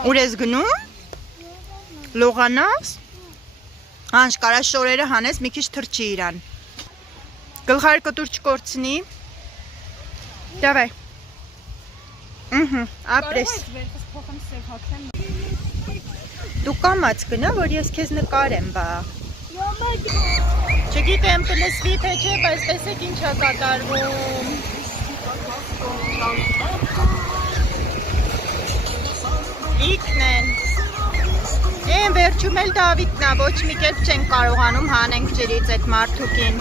Ուր ես գնում? Լողանաս? Անջ կարա շորերը հանես, մի քիչ թրջի իրան։ Գլխարի կտուր չկորցնի։ Դավայ։ Ապրես։ Դու կամաց գնա, որ ես քեզ նկարեմ, բա։ Չգիտեմ կլսվի թե չէ, բայց տեսեք ինչ է կատարվում։ Լիքն են։ Են վերջում էլ Դավիթն է, ոչ մի կերպ չենք կարողանում հանենք ջրից այդ մարդուկին։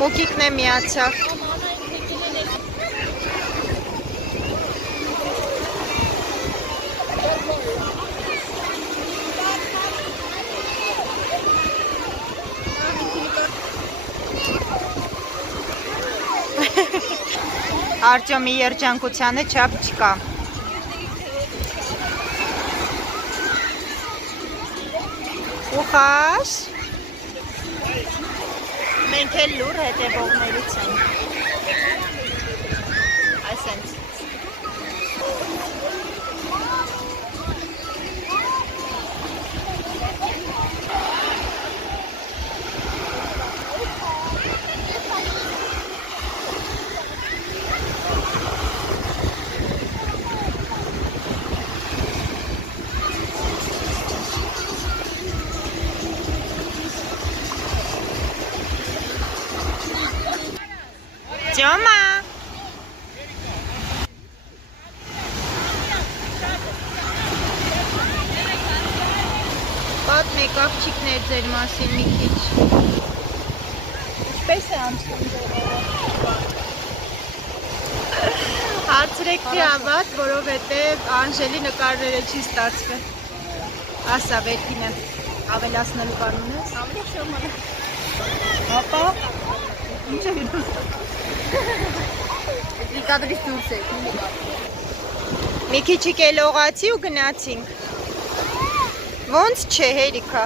Մուկիկն է միացավ։ Արտյոմի երջանկությանը չափ չկա։ Ուխաշ։ Մենք էլ լուր հետևողներից ենք։ Այսենց։ Ջոմա։ Պատմեք աղջիկներ ձեր մասին մի քիչ։ Ինչպես է անցնում ձերը։ Հարցրեք դիավատ, որովհետև Անժելի նկարները չի ստացվել։ Ասա վերքինը ավելացնելու բան ունես։ Ավելի շոմանը։ Հապա։ Ինչ է գնում։ Դիկադրից դուրս եք, մի քիչիկ էլ լողացի ու գնացինք։ Ոնց չէ հերիքա։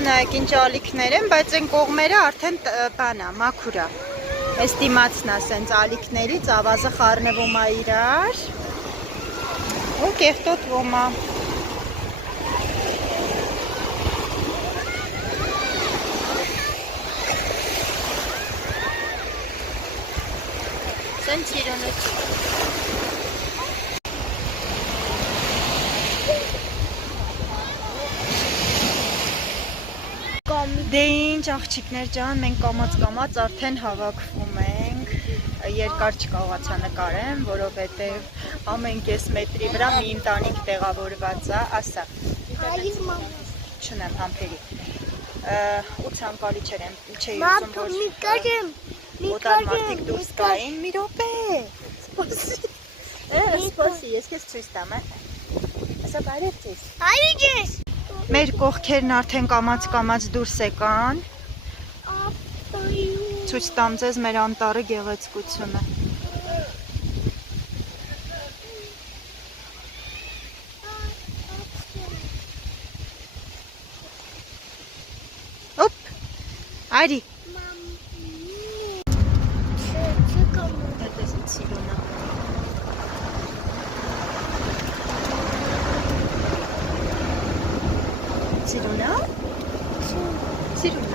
Նայեք ինչ ալիքներ են, բայց այն կողմերը արդեն բանա, մաքուր է։ Այս դիմացն է սենց ալիքներից, ավազը խառնվում է իրար։ Ու կեղտոտվում է։ Սենց իրոնոց։ Դե ինչ աղջիկներ ջան, մենք կամաց արդեն հավաքվում ենք, երկար չկարողացա նկարեմ, որովհետև ամեն կես մետրի վրա մի ընտանիք տեղավորված է, ասա։ Չունեմ համբերի։ Ու ցանկալի չէր եմ, չէի ուզում, որ օտար մարդիկ դուրս կային, մի րոպե, սպասի, ես կեզ ցույց տամ, ասա բարև ձեզ։ Բարև ձեզ։ Մեր կողքերն արդեն կամաց դուրս եկան։ Ցույց տամ ձեզ մեր անտառի գեղեցկությունը։ Օպ, արի։ Սիրունա։ Սիրուն։